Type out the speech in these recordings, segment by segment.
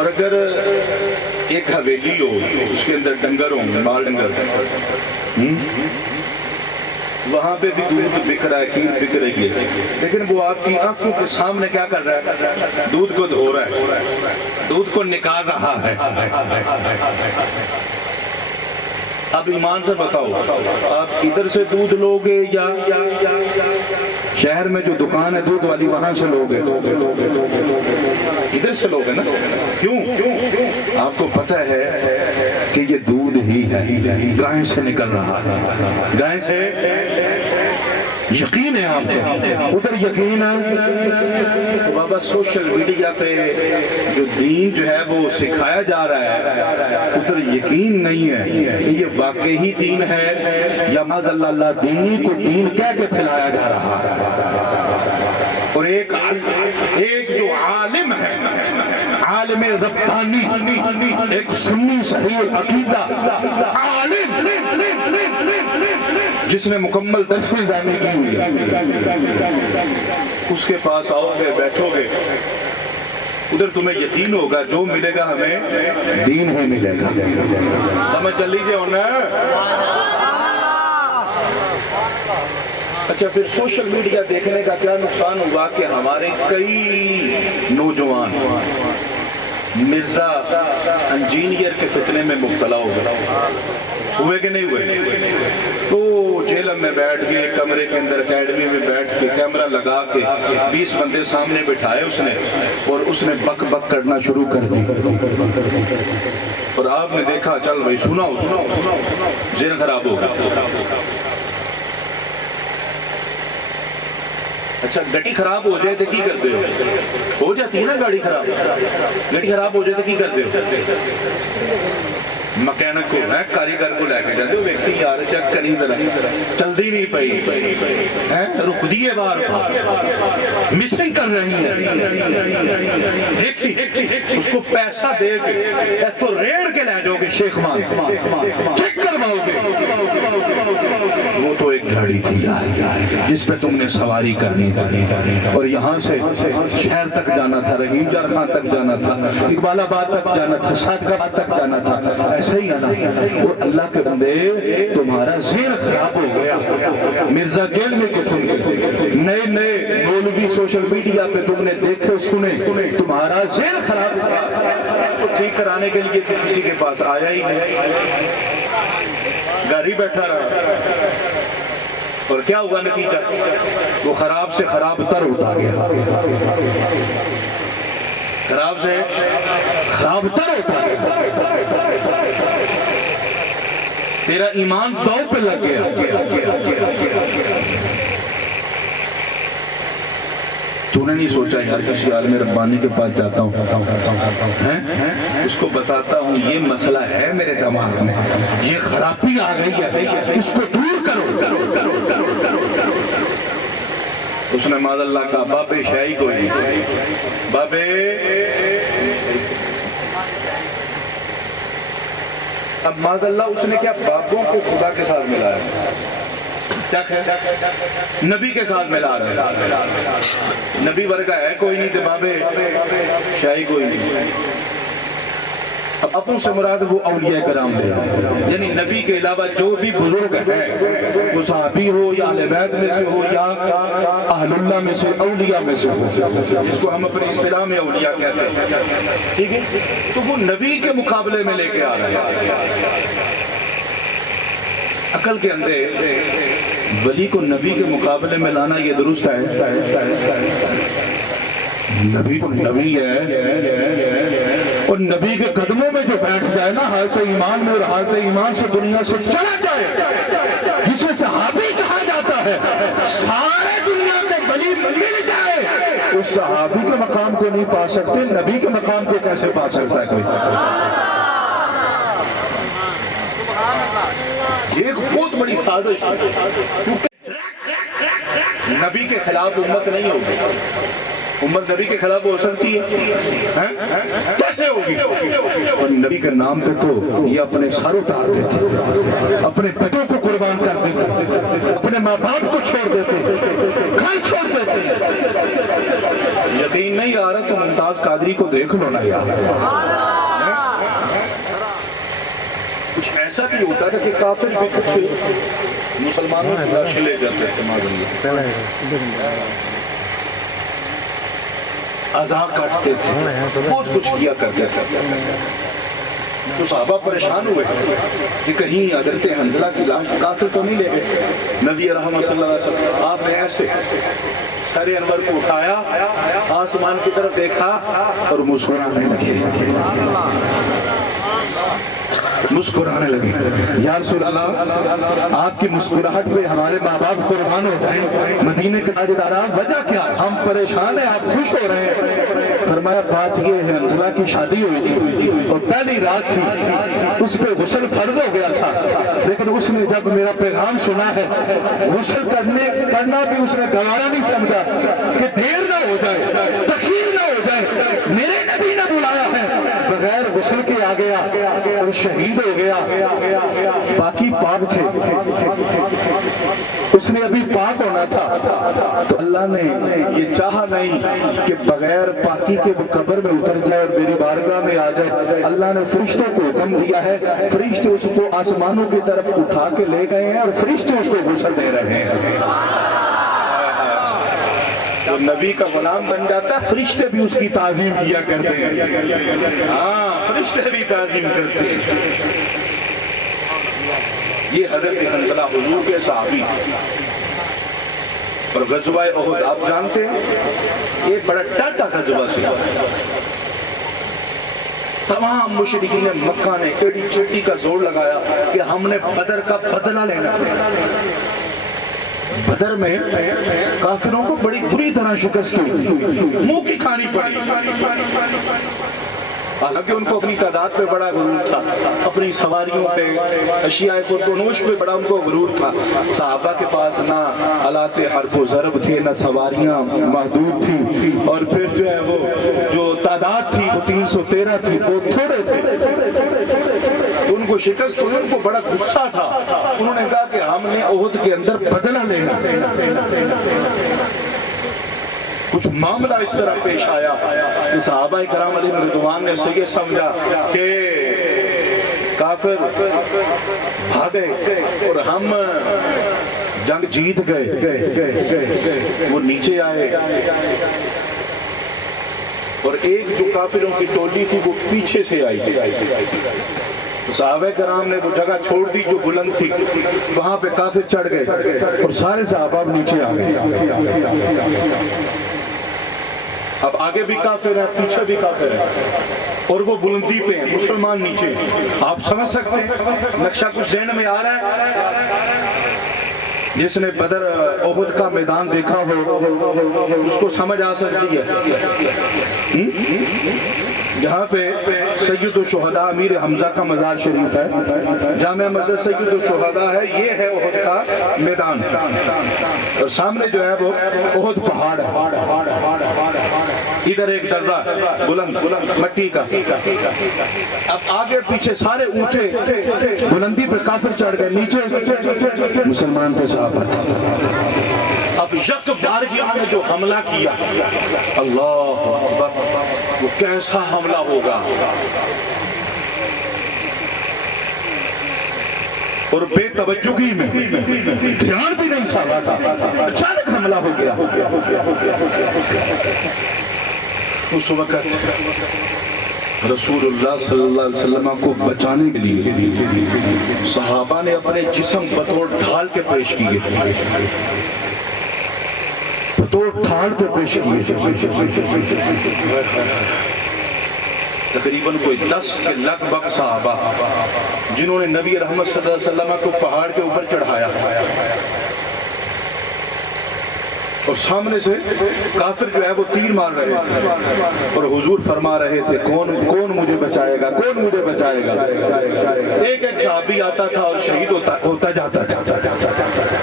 اور اگر ایک حویلی ہو اس کے اندر ڈنگر ہوں مال ڈنگر وہاں پہ بھی دودھ بک رہا ہے کھیر بک رہی ہے لیکن وہ آپ کی آنکھوں کے سامنے کیا کر رہا ہے دودھ کو دھو رہا ہے دودھ کو نکال رہا ہے اب ایمان سے بتاؤ آپ ادھر سے دودھ لوگے یا شہر میں جو دکان ہے دودھ والی وہاں سے لوگے ادھر سے لوگے نا کیوں آپ کو پتہ ہے کہ یہ دودھ ہی ہے گائے سے نکل رہا ہے گائے سے یقین ہے آپ کو ادھر یقین ہے بابا سوشل میڈیا پہ جو دین جو ہے وہ سکھایا جا رہا ہے ادھر یقین نہیں ہے کہ یہ واقعی دین ہے یا معاذ اللہ دین کو دین کہہ کے پھیلایا جا رہا ہے اور ایک جو عالم ہے عالم ربانی ایک سنی صحیح العقیدہ عالم جس نے مکمل درس نظامی کی ہوئی اس کے پاس آؤ گے بیٹھو گے ادھر تمہیں یقین ہوگا جو ملے گا ہمیں دین ہی ملے گا سمجھ چل لیجیے ہونا اچھا پھر سوشل میڈیا دیکھنے کا کیا نقصان ہوا کہ ہمارے کئی نوجوان مرزا انجینئر کے فتنے میں مبتلا ہو گئے ہوئے کہ نہیں ہوئے تو جیل میں بیٹھ کے کمرے کے اندر اکیڈمی میں بیٹھ کے کیمرہ لگا کے 20 بندے سامنے بٹھائے اس نے اور اس نے بک بک کرنا شروع کر دی اور آپ نے دیکھا چل بھائی سناؤ ذہن خراب ہو گیا اچھا گاڑی خراب ہو جائے تو کی کرتے ہو جاتی ہے نا گاڑی خراب ہو جائے تو کی کرتے ہو مکینک کو ہے کاریگر کو لے کے جاتے ہو ویکتی یار چیک کری ذرا چلدی نہیں پئی رک دیے بار مسنگ کر رہی ہے دیکھی اس کو پیسہ دے کے ایتھو ریڑ کے لے جاؤ گے شیخ مان چیک کرواؤ گے وہ تو ایک گاڑی تھی جس پہ تم نے سواری کرنی تھی اور یہاں سے شہر تک جانا تھا رحیم جار خان تک جانا تھا اقبال آباد تک جانا تھا صادقات تک جانا تھا ایسے ہی آنا اور اللہ کے بندے تمہارا ذہن خراب ہو گیا مرزا جیل میں کو سن کے نئے مولوی سوشل میڈیا پہ تم نے دیکھے سنے تمہارا ذہن خراب تو ٹھیک کرانے کے لیے کسی کے پاس آیا ہی نہیں گھر ہی بیٹھا رہا اور کیا ہوا نتیجہ وہ خراب سے خراب تر ہوتا گیا خراب سے خراب تر ہوتا گیا تیرا ایمان دو پہ لگ گیا تو نے نہیں سوچا یار کسی عالم ربانی کے پاس جاتا ہوں اس کو بتاتا ہوں یہ مسئلہ ہے میرے دماغ میں یہ خرابی آ گئی ہے اس کو دور کرو اس نے معاذ اللہ کہا بابے شاہی کو نہیں بابے اب معاذ اللہ اس نے کیا بابوں کو خدا کے ساتھ ملایا نبی کے ساتھ ملا رہے نبی ورگا ہے کوئی نہیں تو بابے شاہی کوئی نہیں اب اپن سے مراد وہ اولیاء کرام لے یعنی نبی کے علاوہ جو بھی بزرگ ہے وہ صحابی ہو یا اہل بیت میں سے ہو یا اہل اللہ میں سے اولیاء میں سے ہو جس کو ہم اپنے اصطلاح میں اولیاء کہتے ہیں ٹھیک ہے تو وہ نبی کے مقابلے میں لے کے آ رہے ہیں عقل کے اندر ولی کو نبی کے مقابلے میں لانا یہ درست ہے نبی تو نبی ہے اور نبی کے قدموں میں جو بیٹھ جائے نا حالت ایمان میں اور حالت ایمان سے دنیا سے چلا جائے جسے صحابی کہا جاتا ہے سارے دنیا کے ولی مل جائے اس صحابی کے مقام کو نہیں پا سکتے نبی کے مقام کو کیسے پا سکتا ہے کوئی یہ ایک بہت بڑی سازش ہے نبی کے خلاف امت نہیں ہوگی امت نبی کے خلاف ہو سکتی ہے؟ کیسے ہوگی؟ اور نبی کے نام پہ تو یہ اپنے سر اتار دیتے، اپنے بچوں کو قربان کر دیتے، اپنے ماں باپ کو چھوڑ دیتے، گھر چھوڑ دیتے۔ یقین نہیں آ رہا تو ممتاز قادری کو دیکھ لو نا یار، کچھ ایسا بھی ہوتا تھا کہ کافر بھی کچھ مسلمانوں کی لاشیں لے جاتے تھے، عذاب کاٹتے تھے، بہت کچھ کیا کرتے تھے۔ تو صحابہ پریشان ہوئے کہ کہیں حضرت حنظلہ کی لاش کافر تو نہیں لے گئے۔ نبی رحمت صلی اللہ علیہ وسلم آپ نے ایسے سر انور کو اٹھایا، آسمان کی طرف دیکھا اور مسکرانے لگے، مسکرانے لگے۔ یا رسول اللہ، آپ کی مسکراہٹ پہ ہمارے ماں باپ قربان ہو جائیں، مدینے کے تاجدار، وجہ کیا؟ ہم پریشان ہیں، آپ خوش ہو رہے ہیں۔ فرمایا بات یہ ہے، حنظلہ کی شادی ہوئی تھی اور پہلی رات تھی، اس پہ غسل فرض ہو گیا تھا، لیکن اس نے جب میرا پیغام سنا ہے، غسل کرنا بھی اس نے گوارا نہیں سمجھا کہ دیر نہ ہو جائے، تخیر نہ ہو جائے، میرے نبی نے بلایا ہے، بغیر غسل کے آ گیا اور شہید ہو گیا۔ باقی پاک تھے، اس نے ابھی پاک ہونا تھا، تو اللہ نے یہ چاہا نہیں کہ بغیر پاکی کے وہ قبر میں اتر جائے اور میری بارگاہ میں آ جائے۔ اللہ نے فرشتوں کو حکم دیا ہے، فرشتے اس کو آسمانوں کی طرف اٹھا کے لے گئے ہیں اور فرشتے اس کو غسل دے رہے ہیں۔ تو نبی کا غلام بن جاتا ہے، فرشتے بھی اس کی تعظیم کیا کرتے ہیں۔ ہاں، فرشتے بھی تعظیم کرتے ہیں۔ یہ حضرت حنظلہ حضور کے صحابی اور غزوہ احد آپ جانتے ہیں، یہ بڑا ٹاٹا غزوہ سے، تمام مشرکین مکہ نے ایڑی چوٹی کا زور لگایا کہ ہم نے بدر کا بدلہ لینا ہے۔ بدر میں کافروں کو بڑی بری طرح شکست ہوئی، منہ کی کھانی پڑی، حالانکہ ان کو اپنی تعداد پہ بڑا غرور تھا، اپنی سواریوں پہ، اشیاء پرکنوش پہ بڑا ان کو غرور تھا۔ صحابہ کے پاس نہ آلات حرب و ضرب تھے، نہ سواریاں محدود تھی، اور پھر جو ہے وہ جو تعداد تھی وہ 313 تھی، وہ تھوڑے تھے۔ ان کو شکست ہوئی، ان کو بڑا غصہ تھا، انہوں نے کہا کہ ہم نے احد کے اندر بدلہ لینا۔ کچھ معاملہ اس طرح پیش آیا کہ صحابہ کرام علیہ رضوان نے یہ سمجھا کہ کافر بھاگے اور ہم جنگ جیت گئے۔ وہ نیچے آئے اور ایک جو کافروں کی ٹولی تھی وہ پیچھے سے آئی، صحابہ کرام نے وہ جگہ چھوڑ دی جو بلند تھی، وہاں پہ کافر چڑھ گئے اور سارے صحابہ نیچے آ گئے۔ اب آگے بھی کافر ہے، پیچھے بھی کافر ہے، اور وہ بلندی پہ ہیں، مسلمان نیچے۔ آپ سمجھ سکتے ہیں نقشہ کچھ ذہن میں آ رہا ہے؟ جس نے بدر احد کا میدان دیکھا ہو اس کو سمجھ آ سکتی ہے۔ جہاں پہ سید الشہداء امیر حمزہ کا مزار شریف ہے، جامع مسجد سید الشہداء ہے، یہ ہے احد کا میدان، اور سامنے جو ہے وہ احد پہاڑ ہے، ادھر ایک درہ بلند مٹی کا۔ اب آگے پیچھے سارے اونچے بلندی پہ کافر چڑھ گئے، نیچے مسلمان پہ صحابہ تھے۔ اب یک بارگاہ نے جو حملہ کیا، اللہ اکبر، وہ کیسا حملہ ہوگا، اور بے توجہی میں دھیان بھی نہیں سارا تھا، اچانک حملہ ہو گیا۔ اس وقت رسول اللہ صلی اللہ علیہ وسلم کو بچانے کے لیے صحابہ نے اپنے جسم بطور ڈھال کے پیش کیے، بطور ڈھال کے پیش کیے۔ تقریباً کوئی 10 کے لگ بھگ صحابہ جنہوں نے نبی رحمت صلی اللہ علیہ وسلم کو پہاڑ کے اوپر چڑھایا، اور سامنے سے کافر جو ہے وہ تیر مار رہے تھے، اور حضور فرما رہے تھے کون مجھے بچائے گا، کون مجھے بچائے گا۔ ایک ایک صحابی آتا تھا اور شہید ہوتا جاتا تھا۔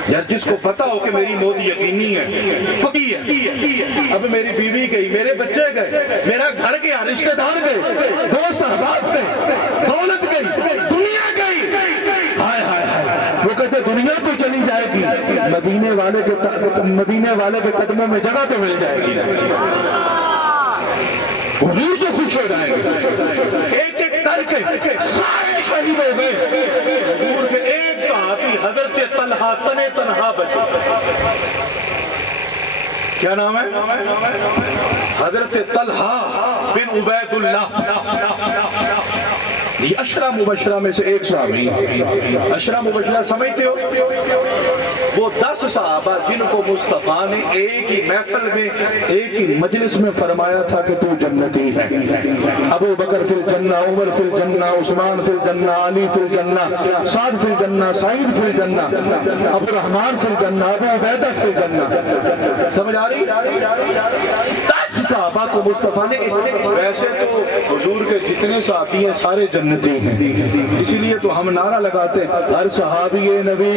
یا جس کو پتا ہو کہ میری موت یقینی ہے، پکی ہے، اب میری بیوی گئی، میرے بچے گئے، میرا گھر گیا، رشتہ دار گئے، دوست احباب گئے، دولت گئی، دنیا گئی، ہائے ہائے ہائے، وہ کہتے دنیا تو چلی جائے گی، مدینے والے کے قدموں میں جگہ تو مل جائے گی، حضور تو خوش ہو جائے گے، ایک ایک کر کے سارے شہید ہو گئے، حضور کے ایک صحابی حضرت طلحہ تنے تنہا بچے، کیا نام ہے؟ حضرت طلحہ بن عبید اللہ، یہ عشرہ مبشرہ میں سے ایک صحابی، عشرہ مبشرہ سمجھتے ہو؟ وہ 10 صحابہ جن کو مصطفیٰ نے ایک ہی محفل میں ایک ہی مجلس میں فرمایا تھا کہ تو جنتی ہے، ابو بکر فی الجنہ، عمر فی الجنہ، عثمان فی الجنہ، علی فی الجنہ، سعد فی الجنہ، سعید فی الجنہ، ابو الرحمن فی الجنہ، ابو عبیدہ فی الجنہ، سمجھ آ رہی؟ 10 صحابہ کو مصطفیٰ نے، ویسے تو حضور کے جتنے صحابی ہیں سارے جنتی ہیں، اسی لیے تو ہم نعرہ لگاتے ہر صحابی نبی،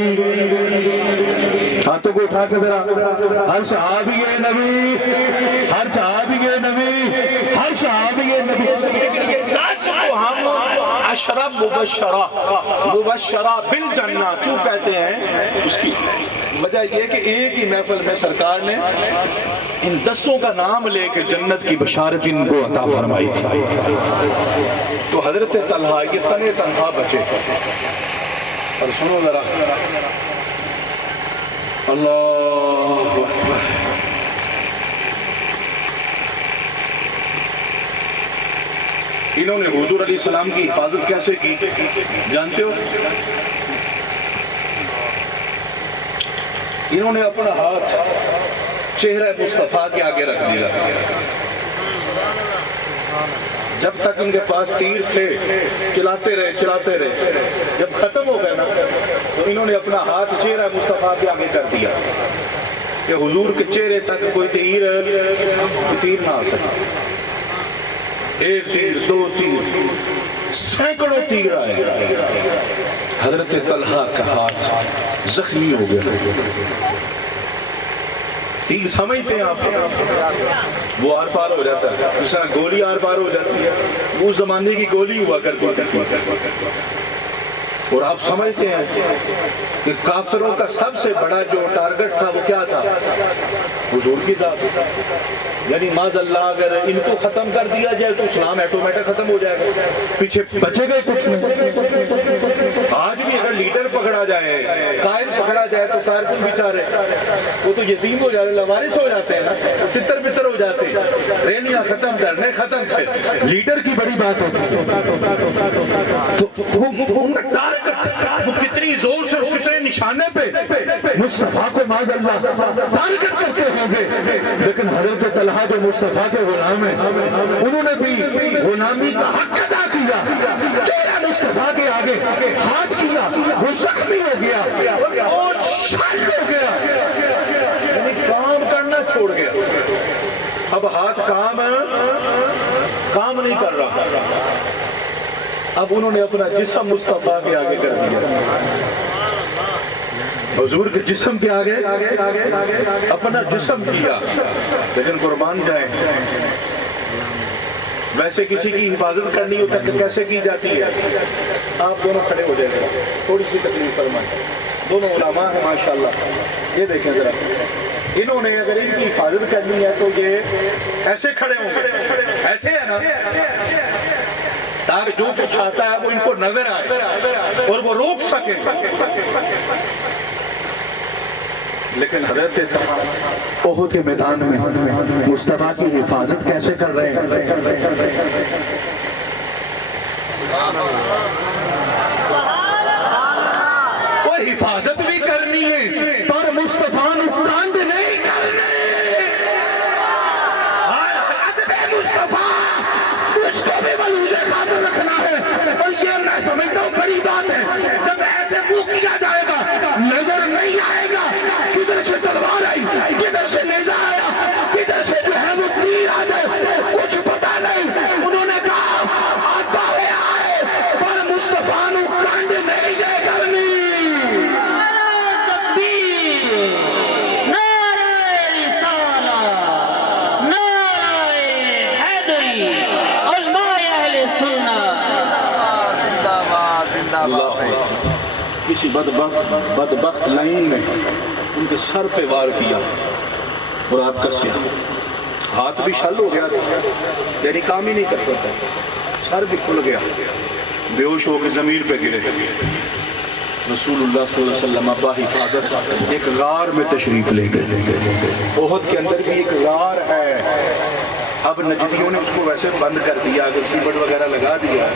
ہاتھوں کو اٹھا کے ذرا، ہر صحابی نبی، ہر صحابی نبی، ہر صحابی نبی، ہم عشرہ مبشرہ بالجنہ کیوں کہتے ہیں؟ اس کی وجہ یہ کہ ایک ہی محفل میں سرکار نے ان 10 کا نام لے کے جنت کی بشارت ان کو عطا فرمائی تھی، تو حضرت طلحہ یہ تنے تنہا بچے، اور سنو ذرا، اللہ اکبر، انہوں نے حضور علیہ السلام کی حفاظت کیسے کی جانتے ہو؟ انہوں نے اپنا ہاتھ چہرہ مصطفیٰ کے آگے رکھ دیا، جب تک ان کے پاس تیر تھے چلاتے رہے، جب ختم ہو گئے نا تو انہوں نے اپنا ہاتھ چہرہ مصطفیٰ کے آگے کر دیا کہ حضور کے چہرے تک کوئی تیر نہ آ سکے، ایک تیر، 2 تیر، سینکڑوں تیر آئے، حضرت طلحہ کا ہاتھ زخمی ہو گیا، تیر سمجھتے ہیں آپ، وہ آر پار ہو جاتا ہے، جس طرح گولی آر پار ہو جاتی ہے، اس زمانے کی گولی ہوا کرتی تھی، اور آپ سمجھتے ہیں کہ کافروں کا سب سے بڑا جو ٹارگٹ تھا وہ کیا تھا؟ حضور کی ذات، یعنی معاذ اللہ اگر ان کو ختم کر دیا جائے تو اسلام ایٹومیٹک ختم ہو جائے گا، پیچھے بچے گئے کچھ نہیں۔ آج بھی اگر لیڈر پکڑا جائے، قائد پکڑا جائے تو کارکن بیچارے وہ تو یتیم ہو جاتے، لوارث ہو جاتے ہیں نا، تتر بتر ہو جاتے ہیں، ریلیاں ختم کرنے ختم تھے، لیڈر کی بڑی بات ہوتی ہے، تو ان کا ٹارگٹ وہ کتنی زور سے کتنے نشانے پہ مصطفیٰ کو معاذ اللہ ٹارگٹ کرتے ہوں گے، لیکن حضرت طلحہ جو مصطفیٰ کے غلام ہیں انہوں نے بھی غلامی کا حق ادا کیا، چہرہ مصطفیٰ کے آگے ہاتھ کیا، وہ زخمی ہو گیا اور شال ہو گیا، یعنی کام کرنا چھوڑ گیا، اب ہاتھ کام نہیں کر رہا، اب انہوں نے اپنا جسم مصطفیٰ کے آگے کر دیا، حضور کے جسم کے آگے اپنا جسم کیا، لیکن قربان جائیں، ویسے کسی کی حفاظت کرنی ہوتا ہے کیسے کی جاتی ہے؟ آپ دونوں کھڑے ہو جائیں گے، تھوڑی سی تکلیف فرمائیں، دونوں علماء ہیں ماشاءاللہ، یہ دیکھیں ذرا، انہوں نے اگر ان کی حفاظت کرنی ہے تو یہ ایسے کھڑے ہوں گے، ایسے ہے نا، تاکہ جو کچھ آتا ہے وہ ان کو نظر آئے اور وہ روک سکے، لیکن حضرت احد کے میدان میں مصطفیٰ کی حفاظت کیسے کر رہے ہیں؟ وہ حفاظت بھی کرنی ہے پر مصطفیٰ نقصان بھی نہیں کرنے، مصطفیٰ اس کو بھی ملوز خاطر رکھنا ہے، اور یہ میں سمجھتا ہوں بڑی بات ہے، جب ایسے منہ کیا جائے گا نظر نہیں آئے گا کدھر سے تلوار آئی، کدھر سے نیزہ آیا، کدھر سے جو ہے وہ تیر آ جائے، کچھ پتا نہیں، انہوں نے کہا آتا ہے آئے اللہ کسی بدبخت لائن نے ان کے سر پہ وار کیا اور آپ کس گیا، ہاتھ بھی شل ہو گیا، یعنی کام ہی نہیں کرتا تھا، سر بھی کھل گیا، بے ہوش ہو کے زمین پہ گرے۔ رسول اللہ صلی اللہ علیہ وسلم باحفاظت ایک غار میں تشریف لے گئے۔ احد کے اندر بھی ایک غار ہے، اب نجدیوں نے اس کو ویسے بند کر دیا، اگر سیمنٹ وغیرہ لگا دیا،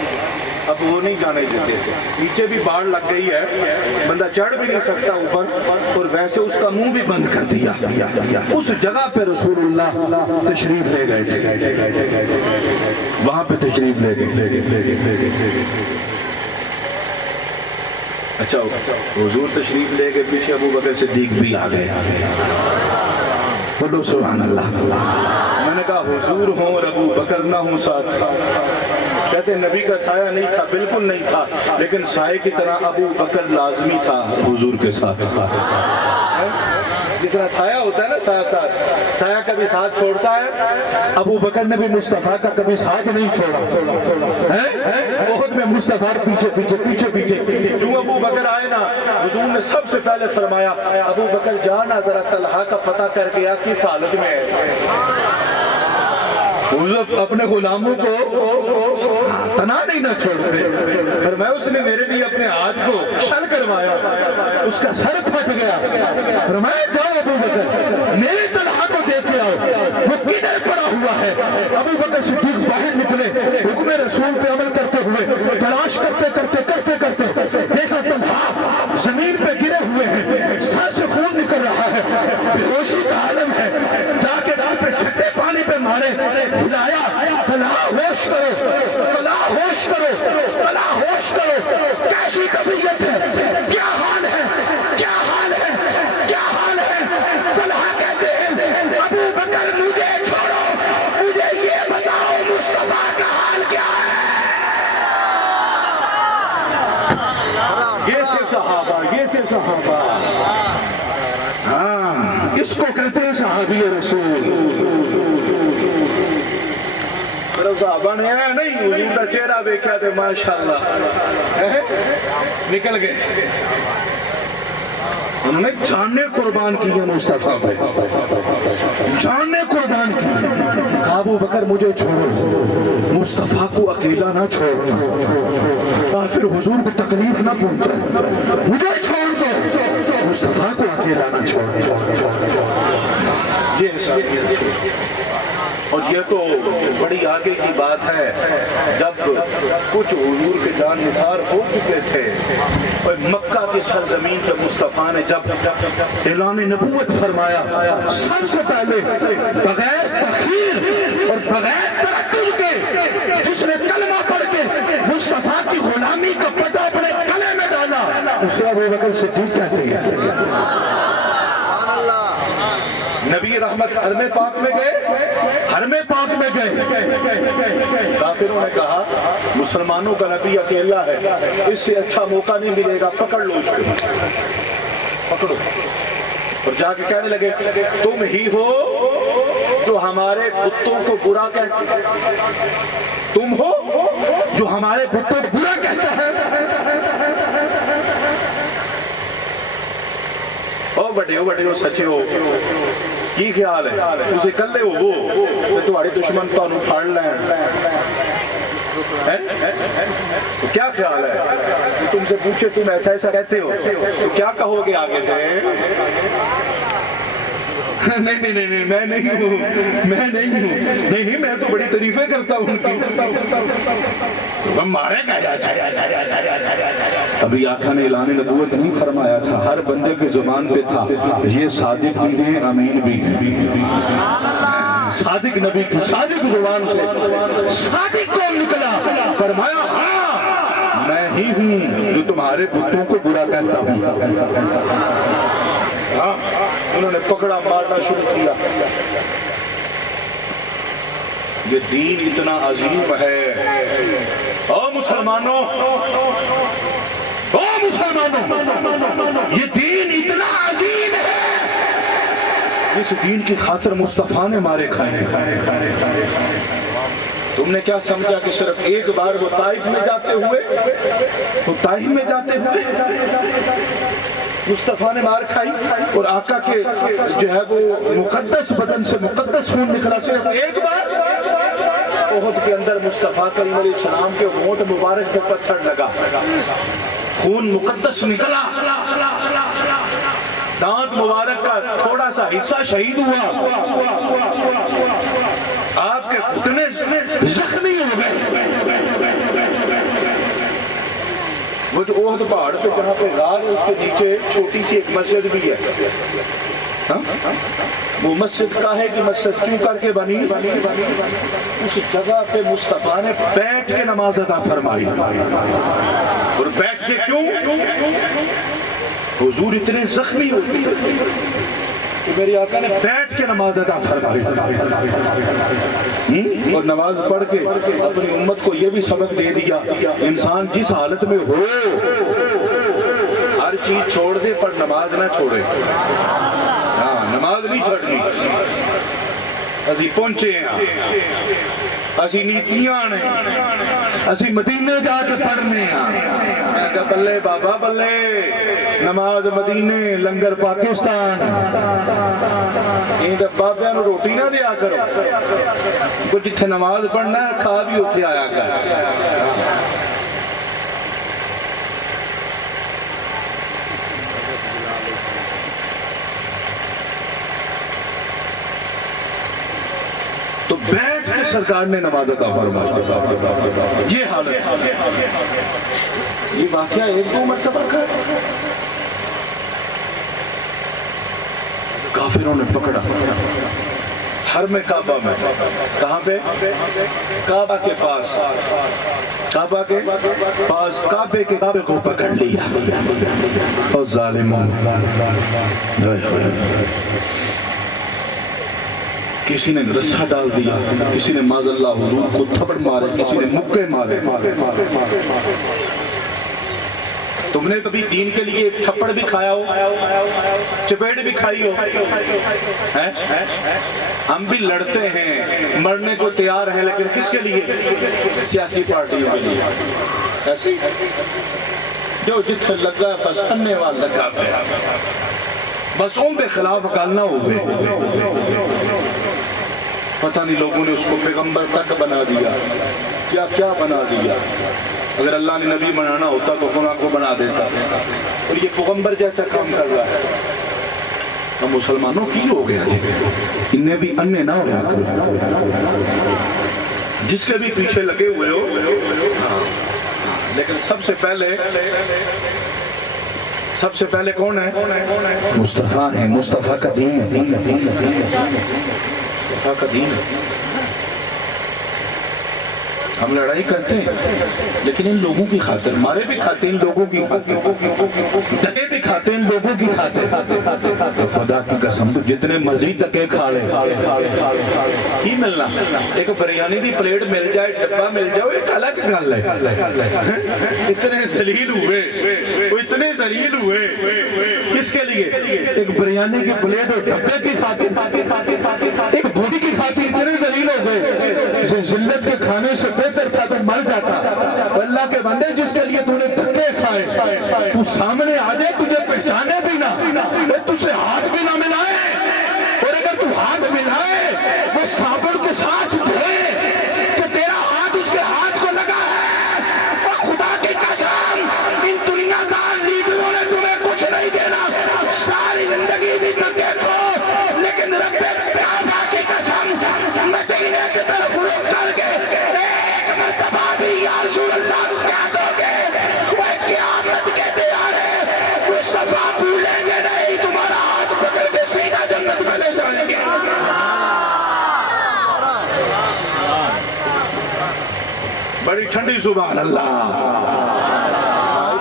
اب وہ نہیں جانے دیتے تھے، نیچے بھی باڑ لگ گئی ہے، بندہ چڑھ بھی نہیں سکتا اوپر، اور ویسے اس کا منہ بھی بند کر دیا۔ اس جگہ پہ رسول اللہ تشریف لے گئے تھے، وہاں پہ تشریف لے گئے۔ اچھا حضور تشریف لے کے پیچھے ابو بکر صدیق بھی آ گئے۔ بولو سبحان اللہ۔ میں نے کہا حضور ہوں اور ابو بکر نہ ہوں ساتھ، کہتے نبی کا سایہ نہیں تھا، بالکل نہیں تھا، لیکن سائے کی طرح ابو بکر لازمی تھا حضور کے ساتھ۔ جتنا سایہ ہوتا ہے نا، سایہ کبھی ساتھ چھوڑتا ہے، ابو بکر نے بھی مصطفیٰ کا کبھی ساتھ نہیں چھوڑا، بہت میں مصطفیٰ پیچھے پیچھے پیچھے پیچھے۔ جو ابو بکر آئے نا، حضور نے سب سے پہلے فرمایا ابو بکر جانا ذرا طلحہ کا پتہ کر کے کس حالت میں ہے۔ حضور اپنے غلاموں کو تنا نہیں نہ چھوڑتے، فرمایا اس نے میرے لیے اپنے ہاتھ کو شل کروایا، اس کا سر پھٹ گیا، فرمایا جاؤ ابو بکر میرے طلحہ کو دیکھ کے آؤ وہ کدھر پڑا ہوا ہے۔ ابو بکر صدیق باہر نکلے، حکم رسول پہ عمل کرتے ہوئے، تلاش کرتے کرتے کرتے کرتے دیکھا طلحہ زمین پہ گرے ہوئے ہیں، سر سے خون نکل رہا ہے، بے ہوشی کا عالم ہے، جا کے راہ پہ چھٹے پانی پہ مارے، بلایا طلحہ ہوش کرو، طلحہ ہوش کرو، طلحہ ہوش کرو، کیسی کفیت ہے، کیا حال ہے، کیا حال ہے، کیا حال ہے۔ طلحہ کہتے ہیں ابو بکر مجھے چھوڑو، مجھے یہ بتاؤ مصطفیٰ کا حال کیا ہے۔ یہ تھے صحابہ، یہ تھے صحابہ، ہاں اس کو کہتے ہیں صحابی رسول۔ صحابہ نے نہیں حضور کا چہرہ دیکھا تھے، ماشاءاللہ نکل گئے، انہوں نے جاننے قربان کی ہے مصطفیٰ پہ، جاننے قربان کی۔ ابو بکر مجھے چھوڑو، مصطفیٰ کو اکیلا نہ چھوڑنا، کافر حضور کو تکلیف نہ پہنچائے، مجھے چھوڑ دو، مصطفیٰ کو اکیلا نہ چھوڑنا۔ یہ سب اور یہ تو بڑی آگے کی بات ہے، جب کچھ حضور کے جان نثار ہو چکے تھے اور مکہ کی سرزمین پہ مصطفیٰ نے جب اعلان نبوت فرمایا، سب سے پہلے بغیر تخیر اور بغیر تردد کے جس نے کلمہ پڑھ کے مصطفیٰ کی غلامی کا پٹا اپنے گلے میں ڈالا، اسے ابو بکر صدیق کہتے ہیں۔ نبی رحمت حرم پاک میں گئے، حرم پاک میں گئے، کافروں نے کہا مسلمانوں کا نبی اکیلا ہے، اس سے اچھا موقع نہیں ملے گا، پکڑ لو اس کو، پکڑو، اور جا کے کہنے لگے تم ہی ہو جو ہمارے بتوں کو برا کہتے، تم ہو جو ہمارے بتوں کو برا کہتا ہے۔ او بڑے سچے ہو، کی خیال ہے تسی کلے ہو وہ تمہارے دشمن تانوں پھڑ لین، تو کیا خیال ہے تم سے پوچھے تم ایسا ایسا کہتے ہو تو کیا کہو گے آگے سے؟ نہیں نہیں نہیں میں نہیں ہوں، میں نہیں ہوں، نہیں میں تو بڑی تعریفیں کرتا ہوں ان کی، مارے گا۔ ابھی آقا نے اعلان نبوت نہیں فرمایا تھا، ہر بندے کے زبان پہ تھا یہ صادق بھی ہیں امین بھی ہیں، صادق نبی کی صادق زبان سے صادق کون نکلا؟ فرمایا ہاں میں ہی ہوں جو تمہارے بتوں کو برا کہتا ہوں۔ انہوں نے پکڑا مارنا شروع کیا۔ یہ دین اتنا عظیم ہے، او مسلمانوں، او مسلمانوں، یہ دین اتنا عظیم ہے، اس دین کی خاطر مصطفیٰ نے مارے کھائے۔ تم نے کیا سمجھا کہ صرف ایک بار وہ طائف میں جاتے ہوئے مصطفیٰ نے مار کھائی اور آقا کے جو ہے وہ مقدس بدن سے مقدس خون نکلا صرف ایک بار؟ احد کے اندر مصطفیٰ کریم علیہ السلام کے ہونٹ مبارک پہ پتھر لگا، خون مقدس نکلا، دانت مبارک کا تھوڑا سا حصہ شہید ہوا، آپ کے گھٹنے زخمی ہو گئے۔ وہ جو احد پہاڑ پہ جہاں پہ غار ہے اس کے نیچے چھوٹی سی ایک مسجد بھی ہے، وہ مسجد کاہے کی مسجد کیوں کر کے بنی؟ اس جگہ پہ مصطفیٰ نے بیٹھ کے نماز ادا فرمائی، اور بیٹھ کے کیوں؟ حضور اتنے زخمی ہوتے کہ میری آقا نے بیٹھ کے نماز ادا فرمائی، اور نماز پڑھ کے اپنی امت کو یہ بھی سبق دے دیا، انسان جس حالت میں ہو ہر چیز چھوڑ دے پر نماز نہ چھوڑے۔ ہاں، نماز نہیں چھوڑنی۔ اسی پہنچے ہیں، اسی نیتیاں نے، اسی مدینے جا کے پڑھنے ہیں۔ میں کہا بلے بابا بلے، نماز مدینے لنگر پاکستان، بابے نو روٹی نہ دیا کرو، کو جتھے نماز پڑھنا ہے کھا بھی اتنے آیا کر۔ تو بیٹھ کے سرکار نے نماز ادا فرمائی۔ یہ حالت، یہ واقعہ ایک دو مرتبہ کا کافروں نے پکڑا حرم کعبہ میں، کہاں پہ؟ کعبہ کے پاس، کعبہ کے پاس کعبے کو پکڑ لیا، اور ظالموں کسی نے رسہ ڈال دیا، کسی نے معاذ اللہ حضور کو تھپڑ مارے، کسی نے مکے مارے۔ تم نے کبھی دین کے لیے ایک تھپڑ بھی کھایا ہو، چپیٹ بھی کھائی ہو؟ ہم بھی لڑتے ہیں، مرنے کو تیار ہیں، لیکن کس کے لیے؟ سیاسی پارٹیوں کے لیے۔ ایسی جو جتھے لگا بس اننے وال لگا پہ، بس ان کے خلاف گالنا ہو گئے۔ پتہ نہیں لوگوں نے اس کو پیغمبر تک بنا دیا، کیا کیا بنا دیا۔ اگر اللہ نے نبی بنانا ہوتا تو خدا کو بنا دیتا، اور یہ پیغمبر جیسا کام کر رہا ہے۔ تو مسلمانوں کی ہو گیا جی، انہیں بھی انے نہ ہو گیا، جس کے بھی پیچھے لگے ہوئے ہو۔ لیکن سب سے پہلے کون ہے؟ مصطفیٰ ہے، مصطفیٰ کا دین ہے، مصطفیٰ کا دین ہے۔ ہم لڑائی کرتے ہیں لیکن ان لوگوں کی خاطر، مارے بھی کھاتے ان لوگوں کی خاطر، دکے بھی کھاتے ان لوگوں کی خاطر۔ خدا کی قسم جتنے مرضی دکے کھا لے، کی ملنا؟ ایک بریانی دی پلیٹ مل جائے، ڈبہ مل جائے، ایک الگ گل ہے۔ اتنے ذلیل ہوئے، وہ اتنے ذلیل ہوئے، کس کے لیے؟ ایک بریانی کی پلیٹ اور ڈبے کی خاطر، ایک بوڑی کی خاطر اتنے ذلیل ہو گئے، جو ذلت کے کھانے سے بہتر تھا تو مر جاتا۔ اللہ کے بندے جس کے لیے تو نے دھکے کھائے، تو سامنے آ جائے، تجھے پہچانے بھی نہ، تجھ سے ہاتھ بھی نہ ملائے، اور اگر تو ہاتھ ملائے وہ صابن کے ساتھ دھوئے کہ تیرا ہاتھ اس کے ہاتھ کو لگا ہے، اور خدا کی قسم ان دنیا دار لیڈروں نے تمہیں کچھ نہیں دینا، ساری زندگی بھی دھکے کھو، لیکن رب کعبہ کی قسم مدینے کی طرف رخ کر کے ایک مرتبہ بھی یا رسول اللہ کہہ دو گے، وہ قیامت کے دیارے مصطفیٰ بھولیں گے نہیں، تمہارا ہاتھ پکڑ کے سیدھا جنت میں لے جائیں گے۔ بڑی ٹھنڈی سبحان اللہ،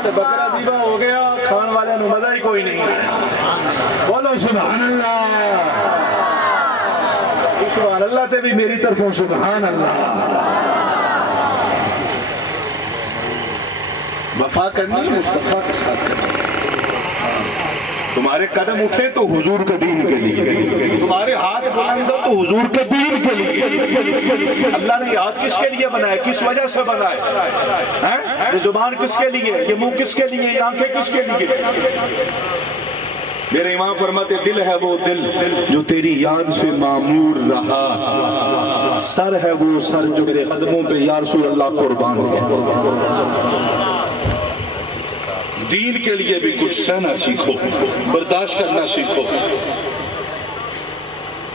بکرا دیوا ہو گیا، کھان والے نو مزہ ہی کوئی نہیں۔ بولو سبحان اللہ، سبحان اللہ تے بھی میری طرفوں سبحان اللہ۔ وفا کرنی مصطفیٰ کے ساتھ کرنی۔ تمہارے قدم اٹھے تو حضور کے دین کے لیے، تمہارے ہاتھ بلند ہو تو حضور کے دین کے لیے۔ اللہ نے یہ ہاتھ کس کے لیے بنایا، کس وجہ سے بنایا؟ یہ زبان کس کے لیے، یہ منہ کس کے لیے، یہ آنکھیں کس کے لیے؟ میرے امام فرماتے دل ہے وہ دل جو تیری یاد سے معمور رہا، سر ہے وہ سر جو میرے قدموں پہ یا رسول اللہ قربان ہوا۔ دین کے لیے بھی کچھ سہنا سیکھو، برداشت کرنا سیکھو۔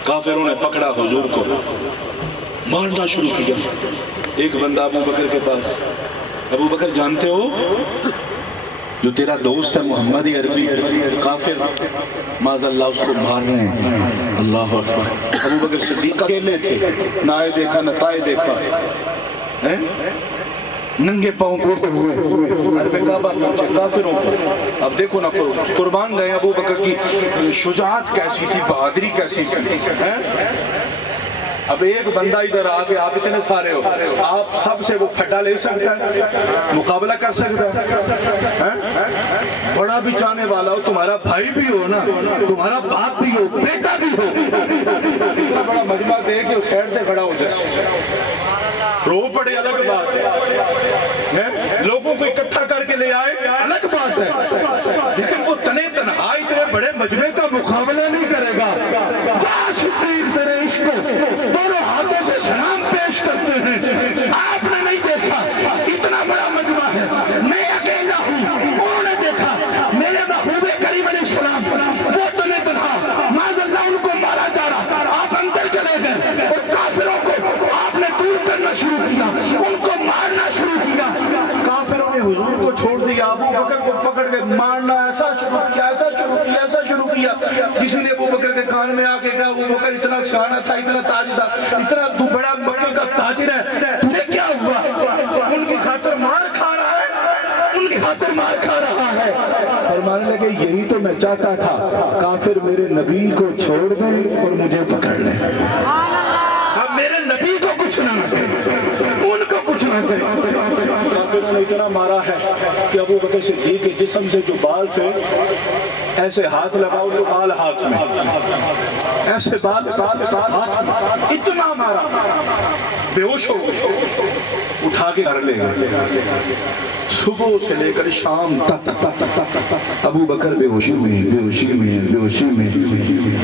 کافروں نے پکڑا حضور کو، مارنا شروع کیا۔ ایک بندہ ابو بکر کے پاس، ابو بکر جانتے ہو جو تیرا دوست ہے محمد عربی، کافر معاذ اللہ اس کو مار رہے ہیں۔ اللہ اکبر۔ ابو بکر صدیق اکیلے تھے، نہ آئے دیکھا نہ تائے دیکھا، ننگے پاؤں کوڑتے ہوئے عرب کعبہ پہنچے کافروں پر۔ اب دیکھو نا قربان گئے ابو بکر کی شجاعت کیسی تھی، بہادری کیسی تھی۔ اب ایک بندہ ادھر آگے، آپ اتنے سارے ہو، آپ سب سے وہ پھٹا لے سکتا ہے، مقابلہ کر سکتا ہے؟ بڑا بھی چاہنے والا ہو، تمہارا بھائی بھی ہو نا، تمہارا باپ بھی ہو، بیٹا بھی ہو، اتنا بڑا مجمع دے کے اس سائڈ سے کھڑا ہو جیسے رو پڑے الگ بات ہے، لوگوں کو اکٹھا کر کے لے آئے الگ بات ہے، لیکن وہ تنے تنہا اتنے بڑے مجمع کا مقابلہ نہیں کرے گا۔ تیرے عشق دونوں ہاتھوں سے سلام پیش کرتے ہیں۔ آپ نے نہیں دیکھا اتنا بڑا مجمع ہے، میں اکیلا ہوں، انہوں نے دیکھا میرے محبوب کریم علیہ السلام وہ تنے تنہا، معاذ اللہ ان کو مارا جا رہا، آپ اندر چلے گئے اور کافروں کو آپ نے دور کرنا شروع کیا، ان کو مارنا شروع کیا۔ کافروں نے حضور کو چھوڑ دیا، ابو بکر کو پکڑ کے مارنا ایسا شروع کیا، ایسا شروع کیا، ایسا شروع کیا۔ کسی نے ابو بکر کے کان میں آ کے کہا ابو بکر اتنا شانہ تھا، اتنا تاجدار، اتنا تو بڑا مکہ کا تاجر ہے، تمہیں کیا ہوا؟ ان کی خاطر مار کھا رہا ہے، ان کی خاطر مار کھا رہا ہے۔ فرمانے لگے یہی تو میں چاہتا تھا، کافر میرے نبی کو چھوڑ دیں اور مجھے پکڑ لیں، اب میرے نبی کو کچھ نہ کہیں، ان کو کچھ نہ کہیں۔ کافروں نے اتنا مارا ہے کہ ابو بکر صدیق کے جسم سے جو بال تھے ایسے ہاتھ لگاؤ تو بال ہاتھ میں، ایسے بال ہاتھ میں، اتنا مارا بے ہوش ہو گئے، اٹھا کے گھر لے گئے۔ صبح سے لے کر شام تک ابو بکر بے ہوشی میں، بے ہوشی میں، بے ہوشی میں۔